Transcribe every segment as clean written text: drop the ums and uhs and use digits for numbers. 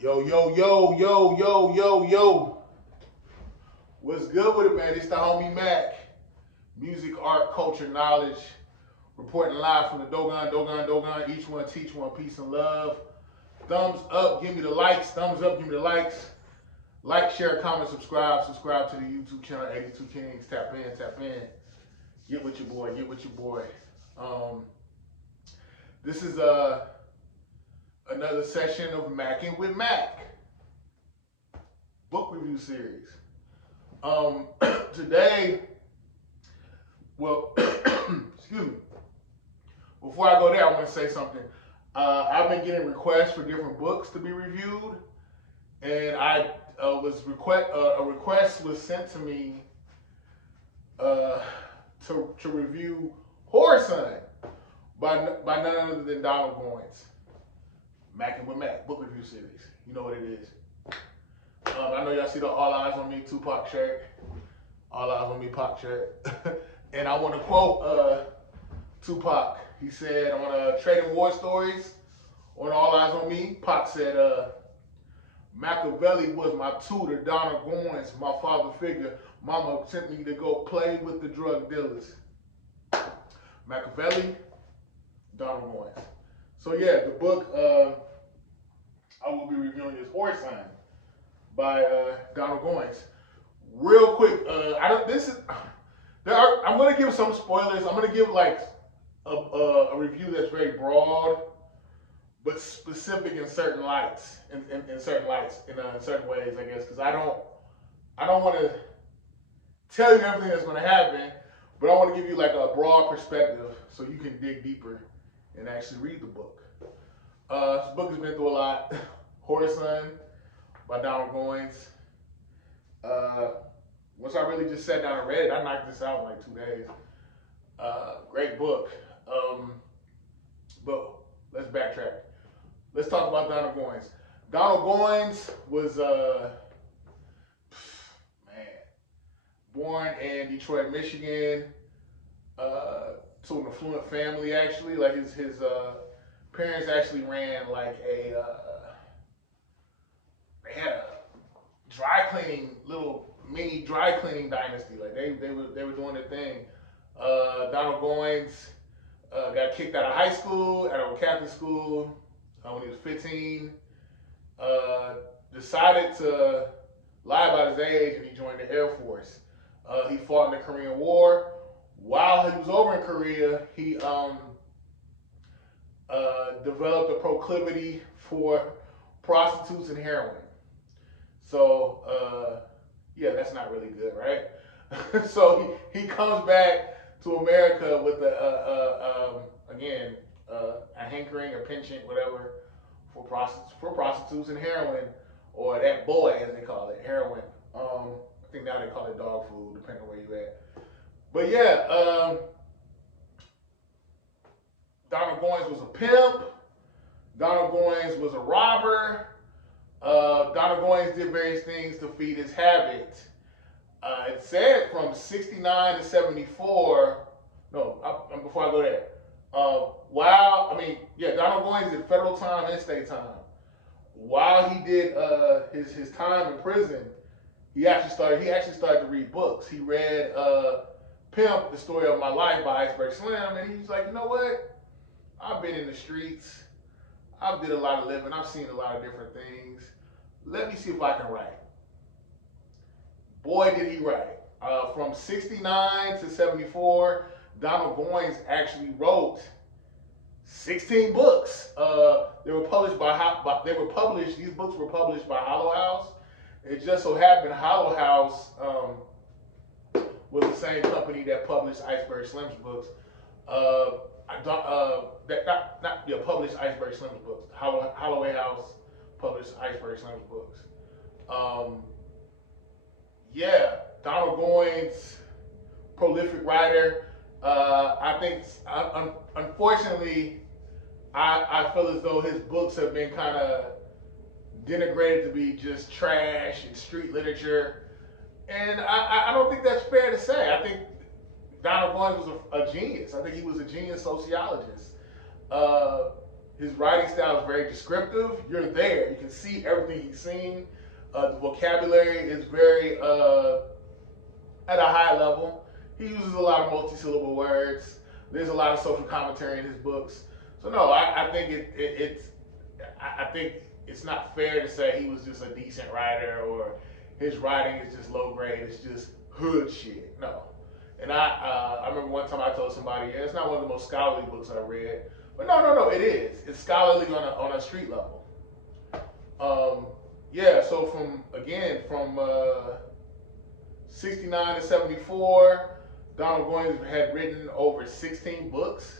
Yo, yo, yo, yo, yo, yo, yo. What's good with it, man? It's the homie Mac. Music, art, culture, knowledge. Reporting live from the Dogon. Each one teach one, peace and love. Thumbs up, give me the likes. Thumbs up, give me the likes. Like, share, comment, subscribe. Subscribe to the YouTube channel, 82 Kings. Tap in, tap in. Get with your boy, get with your boy. This is another session of Mackin' with Mac. Book review series. Today, well, excuse me. Before I go there, I want to say something. I've been getting requests for different books to be reviewed, and a request was sent to me to review Hore Son by none other than Donald Goines. Mackin' with Mac book review series. You know what it is. I know y'all see the All Eyes on Me Tupac shirt. All Eyes on Me Pac shirt. And I want to quote Tupac. He said on Trading War Stories on All Eyes on Me, Pac said, Machiavelli was my tutor, Donald Goines, my father figure. Mama sent me to go play with the drug dealers. Machiavelli, Donald Goines. So yeah, the book I will be reviewing is Hore Son by Donald Goines. Real quick, I'm going to give some spoilers. I'm going to give like a review that's very broad, but specific in certain lights, in certain ways, I guess, because I don't want to tell you everything that's going to happen, but I want to give you like a broad perspective so you can dig deeper and actually read the book. This book has been through a lot. Hore Son by Donald Goines. Once I really just sat down and read it, I knocked this out in like 2 days. Great book. But let's backtrack. Let's talk about Donald Goines. Donald Goines was born in Detroit, Michigan, to an affluent family actually. Like his parents actually ran like they had a little mini dry cleaning dynasty. Like they were doing their thing. Donald Goines got kicked out of high school, out of a Catholic school when he was 15. Decided to lie about his age, and he joined the Air Force. He fought in the Korean War. While he was over in Korea, he developed a proclivity for prostitutes and heroin. So, yeah, that's not really good, right? So he comes back to America with a hankering, a penchant, whatever, for prostitutes and heroin, or that boy, as they call it, heroin. I think now they call it dog food, depending on where you at. But yeah, Donald Goines was a pimp. Donald Goines was a robber. Donald Goines did various things to feed his habit. It said from 69 to 74. No, before I go there. Donald Goines did federal time and state time. While he did his time in prison, he actually started to read books. He read Pimp, The Story of My Life by Iceberg Slim, and he's like, you know what? I've been in the streets. I've did a lot of living. I've seen a lot of different things. Let me see if I can write. Boy, did he write. From 69 to 74, Donald Goines actually wrote 16 books. These books were published by Hollow House. It just so happened Hollow House was the same company that published Iceberg Slim's books. Published Iceberg Slim's books. Holloway House published Iceberg Slim's books. Donald Goines, prolific writer. I think, unfortunately, I feel as though his books have been kind of denigrated to be just trash and street literature. And I don't think that's fair to say. I think Donald Goines was a genius. I think he was a genius sociologist. His writing style is very descriptive. You're there. You can see everything he's seen. The vocabulary is very at a high level. He uses a lot of multi-syllable words. There's a lot of social commentary in his books. So no, I think I think it's not fair to say he was just a decent writer or his writing is just low grade. It's just hood shit. No. And I remember one time I told somebody, yeah, it's not one of the most scholarly books I've read. But no, it is. It's scholarly on a street level. Yeah, so from 69 to 74, Donald Goines had written over 16 books.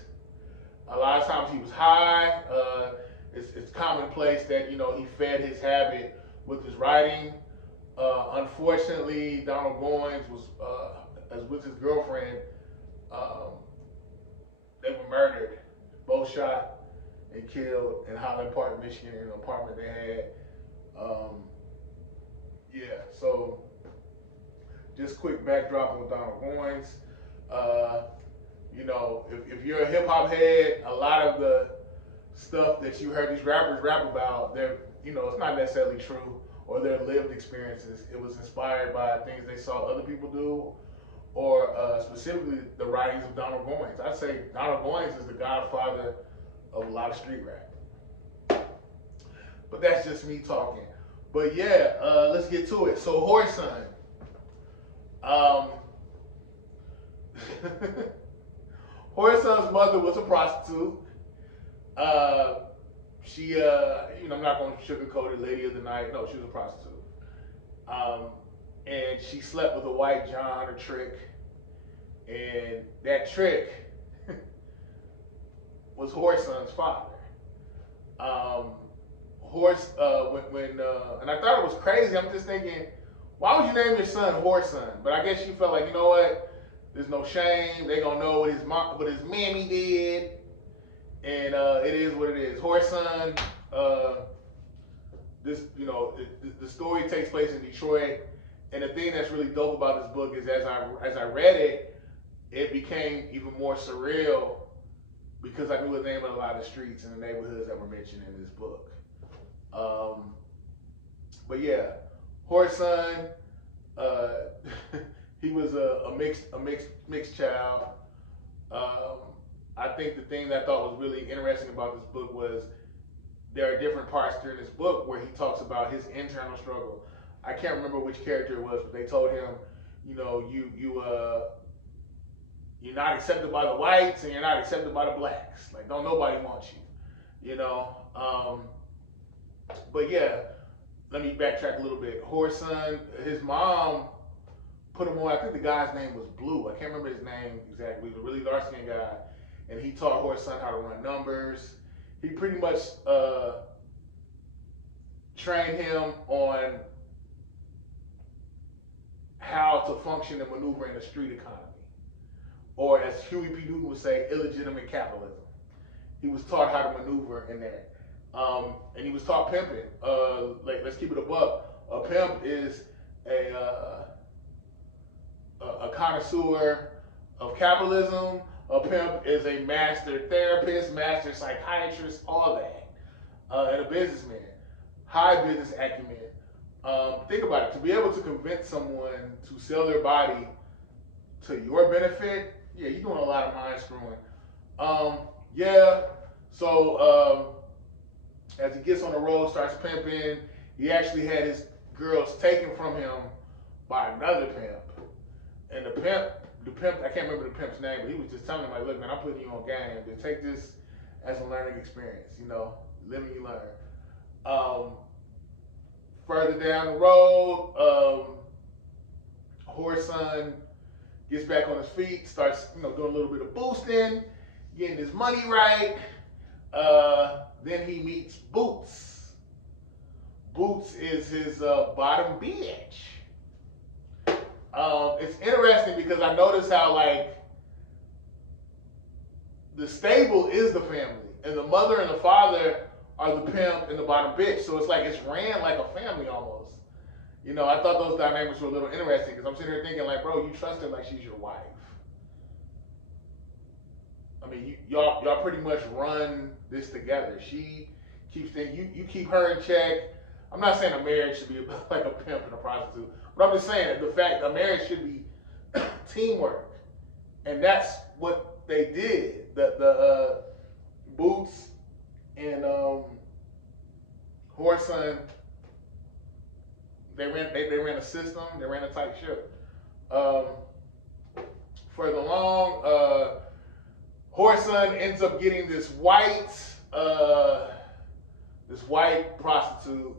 A lot of times he was high. It's commonplace that, he fed his habit with his writing. Unfortunately, Donald Goines was, as with his girlfriend, they were murdered. Both shot and killed in Highland Park, Michigan, in an apartment they had. Yeah, so just quick backdrop on Donald Goines. If you're a hip hop head, a lot of the stuff that you heard these rappers rap about, it's not necessarily true or their lived experiences. It was inspired by things they saw other people do, or specifically the writings of Donald Goines. I'd say Donald Goines is the godfather of a lot of street rap. But that's just me talking. But yeah, let's get to it. So Hore Son. Hore Son's mother was a prostitute. She, I'm not going to sugarcoat it, lady of the night. No, she was a prostitute. And she slept with a white John, a trick. And that trick was Hore Son's father. And I thought it was crazy. I'm just thinking, why would you name your son Hore Son? But I guess you felt like, you know what? There's no shame. They gonna know what his mammy did, and it is what it is. Hore Son. The story takes place in Detroit, and the thing that's really dope about this book is as I read it, it became even more surreal because I knew the name of a lot of streets and the neighborhoods that were mentioned in this book. But yeah, Hore Son, he was a mixed child. I think the thing that I thought was really interesting about this book was there are different parts during this book where he talks about his internal struggle. I can't remember which character it was, but they told him, you're not accepted by the whites and you're not accepted by the blacks. Like, don't nobody want you, But yeah, let me backtrack a little bit. Hore Son, his mom put him on, I think the guy's name was Blue. I can't remember his name exactly. He was a really dark-skinned guy. And he taught Hore Son how to run numbers. He pretty much trained him on how to function and maneuver in the street economy. Or as Huey P. Newton would say, illegitimate capitalism. He was taught how to maneuver in that. And he was taught pimping. Let's keep it a buck. A pimp is a connoisseur of capitalism. A pimp is a master therapist, master psychiatrist, all that. And a businessman. High business acumen. Think about it. To be able to convince someone to sell their body to your benefit, yeah, you're doing a lot of mind screwing. So as he gets on the road, starts pimping, he actually had his girls taken from him by another pimp. And the pimp, I can't remember the pimp's name, but he was just telling him, like, look, man, I'm putting you on game. Just take this as a learning experience, live and you learn. Further down the road, Hore Son gets back on his feet, starts, doing a little bit of boosting, getting his money right. Then he meets Boots. Boots is his bottom bitch. It's interesting because I noticed how, the stable is the family, and the mother and the father are the pimp and the bottom bitch. So it's ran like a family almost. I thought those dynamics were a little interesting because I'm sitting here thinking, bro, you trust her like she's your wife. I mean, y'all pretty much run this together. She keeps things, you keep her in check. I'm not saying a marriage should be like a pimp and a prostitute, but I'm just saying that the fact a marriage should be teamwork, and that's what they did. The Boots and Hore Son, they ran a system, they ran a tight ship. Um, for the long, Hore Son ends up getting this white prostitute.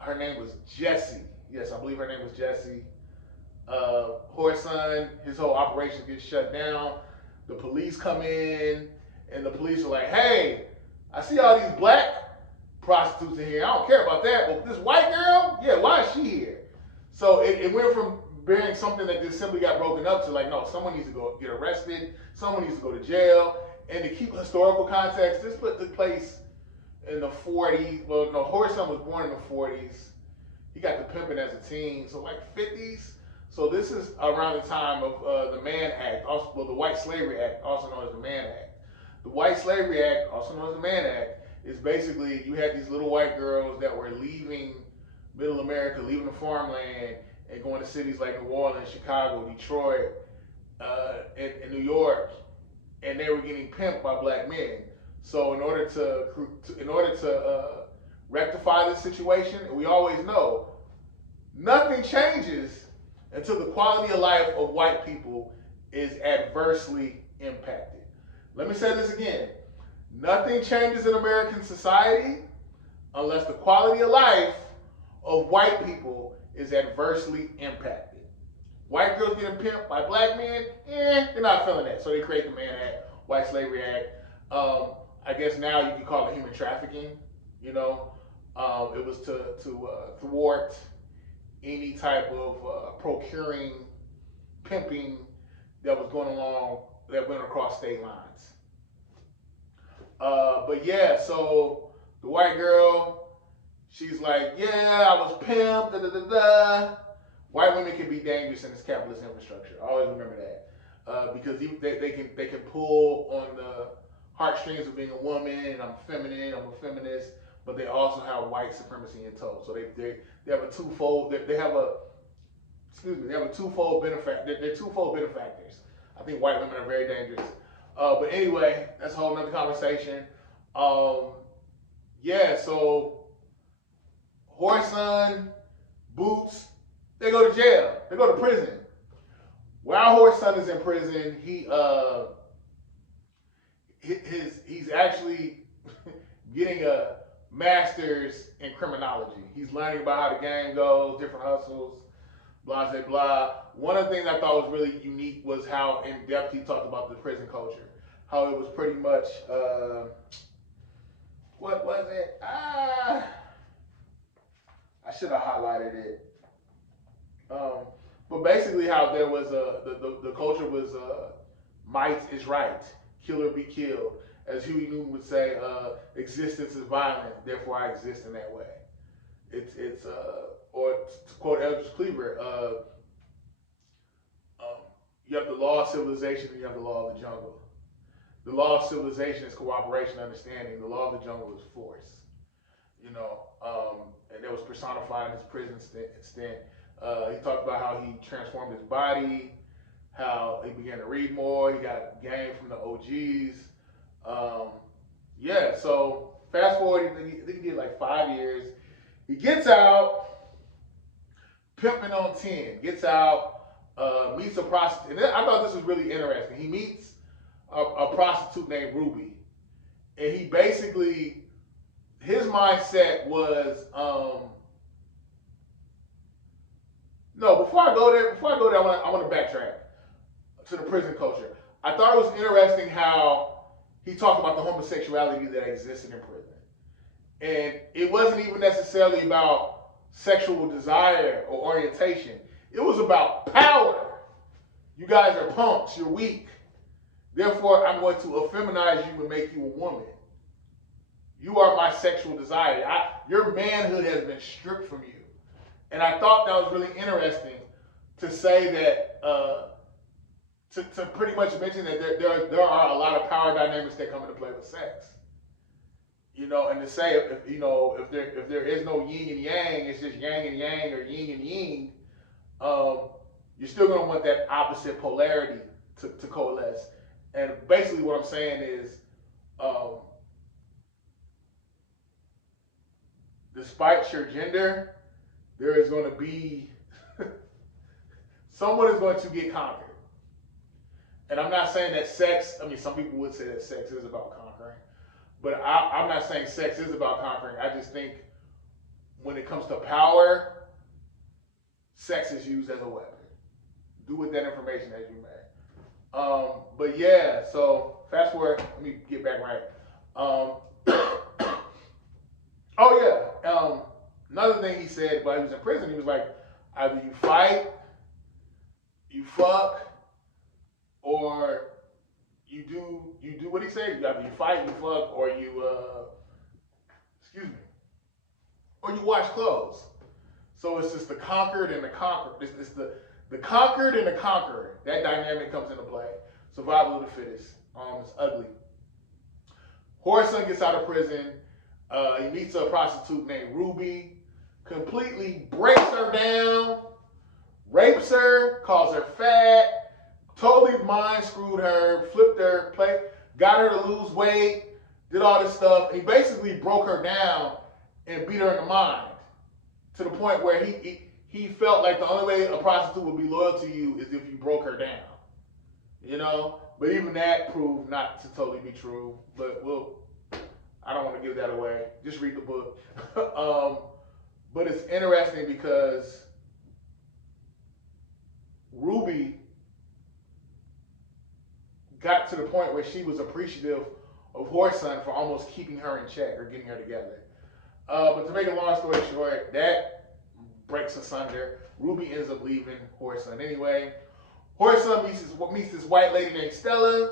Her name was Jessie. Yes, I believe her name was Jessie. Hore Son, his whole operation gets shut down. The police come in, and the police are like, "Hey, I see all these black prostitutes in here. I don't care about that, but this white girl, yeah, why is she here?" So it went from being something that just simply got broken up to like, no, someone needs to go get arrested, someone needs to go to jail. And to keep historical context, this took place in the 40s. Well, no, Hore Son was born in the 40s. He got to pimping as a teen, so like 50s. So this is around the time of the Mann Act, also, well, the White Slavery Act, also known as the Mann Act. The White Slavery Act, also known as the Mann Act, is basically you had these little white girls that were leaving Middle America, leaving the farmland, and going to cities like New Orleans, Chicago, Detroit, and New York, and they were getting pimped by black men. So in order to rectify this situation, we always know nothing changes until the quality of life of white people is adversely impacted. Let me say this again. Nothing changes in American society unless the quality of life of white people is adversely impacted. White girls getting pimped by black men, they're not feeling that. So they create the Mann Act, White Slavery Act. I guess now you can call it human trafficking. You know, it was to thwart any type of procuring, pimping that was going along, that went across state lines. But yeah, so the white girl, she's like, yeah, I was pimped, da da da da. White women can be dangerous in this capitalist infrastructure. I always remember that because they can pull on the heartstrings of being a woman, and I'm feminine, I'm a feminist, but they also have white supremacy in tow. So they have a twofold. They have a twofold benefactor. They're twofold benefactors. I think white women are very dangerous. But anyway, that's a whole nother conversation. Yeah, so Hore Son, Boots, they go to jail. They go to prison. While Hore Son is in prison, he's actually getting a master's in criminology. He's learning about how the game goes, different hustles, blah, blah, blah. One of the things I thought was really unique was how in depth he talked about the prison culture. How it was pretty much, what was it? I should have highlighted it. But basically how there was the culture was might is right, kill or be killed. As Huey Newton would say, existence is violent, therefore I exist in that way. It's or to quote Eldridge Cleaver, you have the law of civilization and you have the law of the jungle. The law of civilization is cooperation, understanding. The law of the jungle is force. You know, and that was personified in his prison stint. He talked about how he transformed his body, how he began to read more. He got game from the OGs. Yeah, so fast forward, I think he did like 5 years. He gets out, pimping on 10. Gets out, meets a prostitute. And I thought this was really interesting. He meets a prostitute named Ruby. And he basically, his mindset was, no, before I go there, I want to backtrack to the prison culture. I thought it was interesting how he talked about the homosexuality that existed in prison. And it wasn't even necessarily about sexual desire or orientation. It was about power. You guys are punks, you're weak. Therefore, I'm going to effeminize you and make you a woman. You are my sexual desire. Your manhood has been stripped from you. And I thought that was really interesting to say that to pretty much mention that there are a lot of power dynamics that come into play with sex. And to say if there is no yin and yang, it's just yang and yang or yin and yin. You're still gonna want that opposite polarity to coalesce. And basically, what I'm saying is, despite your gender, there is going to be someone is going to get conquered. And I'm not saying that sex. I mean, some people would say that sex is about conquering, but I'm not saying sex is about conquering. I just think when it comes to power, sex is used as a weapon. Do with that information as you may. But yeah, so fast forward. Let me get back right. Oh yeah. Another thing he said while he was in prison, he was like, either you fight, you fuck, or you do what he said. Either you fight, you fuck, or you or you wash clothes. So it's just the conquered and the conquered. It's the conquered and the conqueror. That dynamic comes into play. Survival of the fittest. It's ugly. Hore Son gets out of prison. He meets a prostitute named Ruby. Completely breaks her down. Rapes her. Calls her fat. Totally mind screwed her. Flipped her. Got her to lose weight. Did all this stuff. And he basically broke her down and beat her in the mind. To the point where he felt like the only way a prostitute would be loyal to you is if you broke her down. But even that proved not to totally be true. But I don't want to give that away. Just read the book. But it's interesting because Ruby got to the point where she was appreciative of Hore Son for almost keeping her in check or getting her together. But to make a long story short, that breaks asunder. Ruby ends up leaving Hore Son anyway. Hore Son meets this white lady named Stella.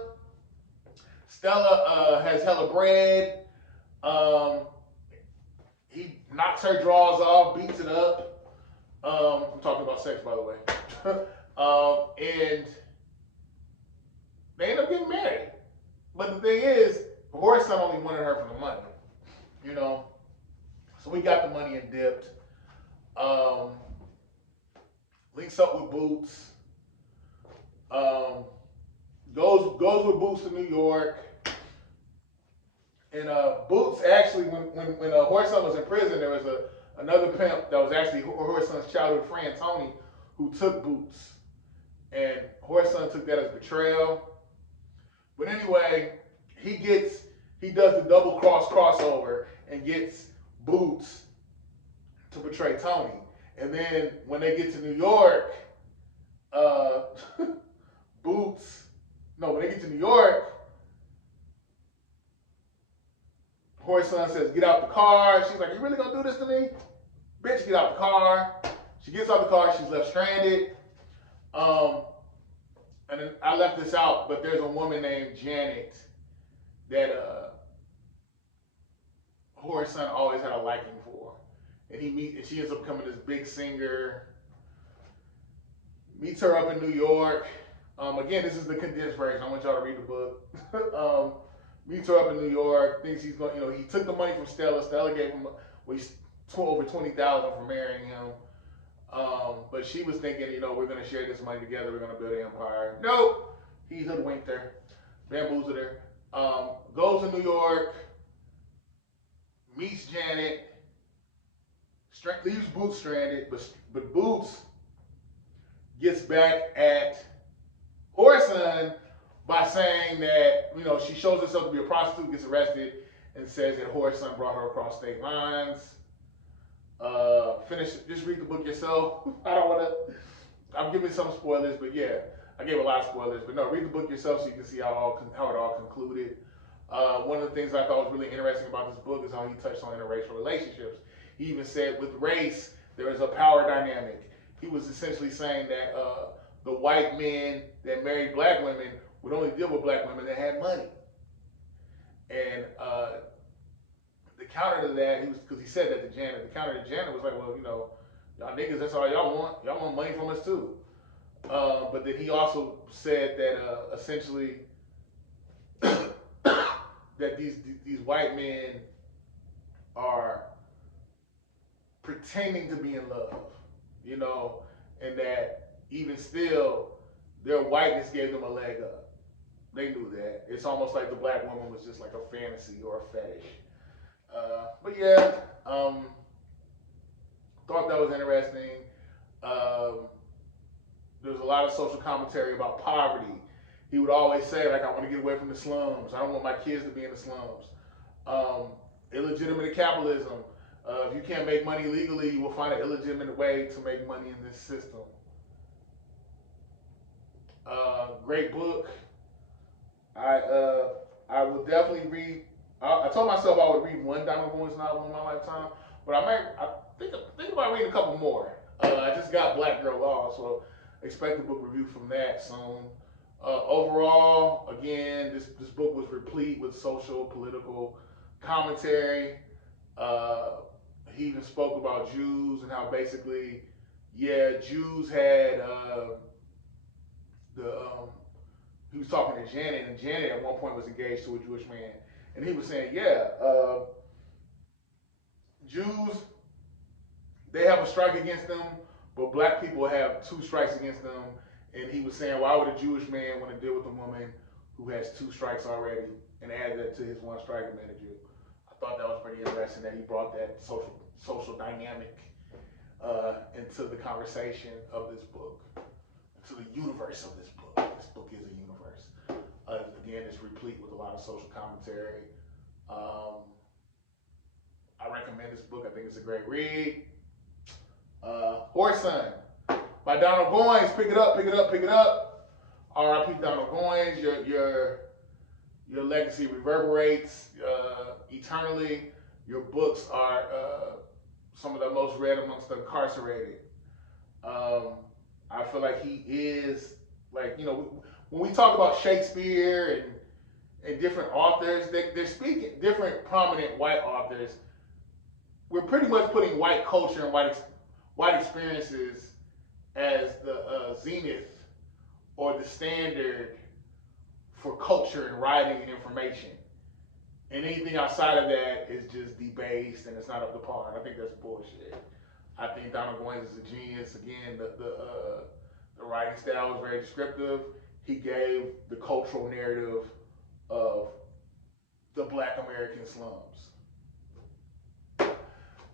Stella has hella bread. He knocks her drawers off, beats it up. I'm talking about sex, by the way. And they end up getting married. But the thing is, Hore Son only wanted her for the money. So we got the money and dipped. Links up with Boots. Goes with Boots to New York. And Boots actually, when Hore Son was in prison, there was another pimp that was actually Hore Son's childhood friend, Tony, who took Boots. And Hore Son took that as betrayal. But anyway, he does the double crossover and gets Boots to betray Tony. And then when they get to New York, when they get to New York, Hore Son says, get out the car. She's like, you really gonna do this to me? Bitch, get out the car. She gets out the car, she's left stranded. And then I left this out, but there's a woman named Janet that Hore Son always had a liking for. And she ends up becoming this big singer. Meets her up in New York. Again, this is the condensed version. I want y'all to read the book. Meets her up in New York. Thinks he's going. He took the money from Stella. Stella gave him over $20,000 for marrying him. But she was thinking, we're going to share this money together. We're going to build an empire. Nope. He hoodwinked her, bamboozled her. Goes to New York. Meets Janet. Leaves Boots stranded, but Boots gets back at Hore Son by saying that, she shows herself to be a prostitute, gets arrested, and says that Hore Son brought her across state lines. Just read the book yourself. I'm giving some spoilers, but yeah, I gave a lot of spoilers. But no, read the book yourself so you can see how it all concluded. One of the things I thought was really interesting about this book is how he touched on interracial relationships. He even said with race, there is a power dynamic. He was essentially saying that the white men that married black women would only deal with black women that had money. And the counter to that, because he said that to Janet, the counter to Janet was like, well, y'all niggas, that's all y'all want. Y'all want money from us too. But then he also said that essentially that these white men are pretending to be in love, you know, and that even still, their whiteness gave them a leg up. They knew that. It's almost like the black woman was just like a fantasy or a fetish. But yeah, thought that was interesting. Um, There's a lot of social commentary about poverty. He would always say, like, I want to get away from the slums. I don't want my kids to be in the slums. Illegitimate capitalism. If you can't make money legally, you will find an illegitimate way to make money in this system. Great book. I will definitely read. I told myself I would read one Donald Goines novel in my lifetime, but I think about reading a couple more. I just got Black Girl Law, so expect a book review from that soon. Overall, again, this book was replete with social, political commentary. He even spoke about Jews and how basically, yeah, Jews had he was talking to Janet, and Janet at one point was engaged to a Jewish man, and he was saying, yeah, Jews, they have a strike against them, but black people have two strikes against them. And he was saying, why would a Jewish man want to deal with a woman who has two strikes already and add that to his one strike and made a Jew? I thought that was pretty interesting that he brought that social dynamic into the conversation of this book, into the universe of this book. This book is a universe. Again, it's replete with a lot of social commentary. I recommend this book. I think it's a great read. Hore Son by Donald Goines. Pick it up, pick it up, pick it up. R.I.P. Donald Goines. Your legacy reverberates eternally. Your books are some of the most read amongst the incarcerated. I feel like he is, like, you know, when we talk about Shakespeare and different authors, they're speaking, different prominent white authors, we're pretty much putting white culture and white experiences as the zenith or the standard for culture and writing and information. And anything outside of that is just debased and it's not up to par. And I think that's bullshit. I think Donald Goines is a genius. Again, the writing style was very descriptive. He gave the cultural narrative of the Black American slums.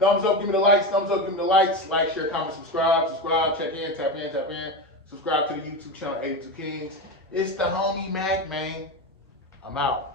Thumbs up, give me the likes. Thumbs up, give me the likes. Like, share, comment, subscribe. Subscribe, check in, tap in, tap in. Subscribe to the YouTube channel 82 Kings. It's the homie Mac, man. I'm out.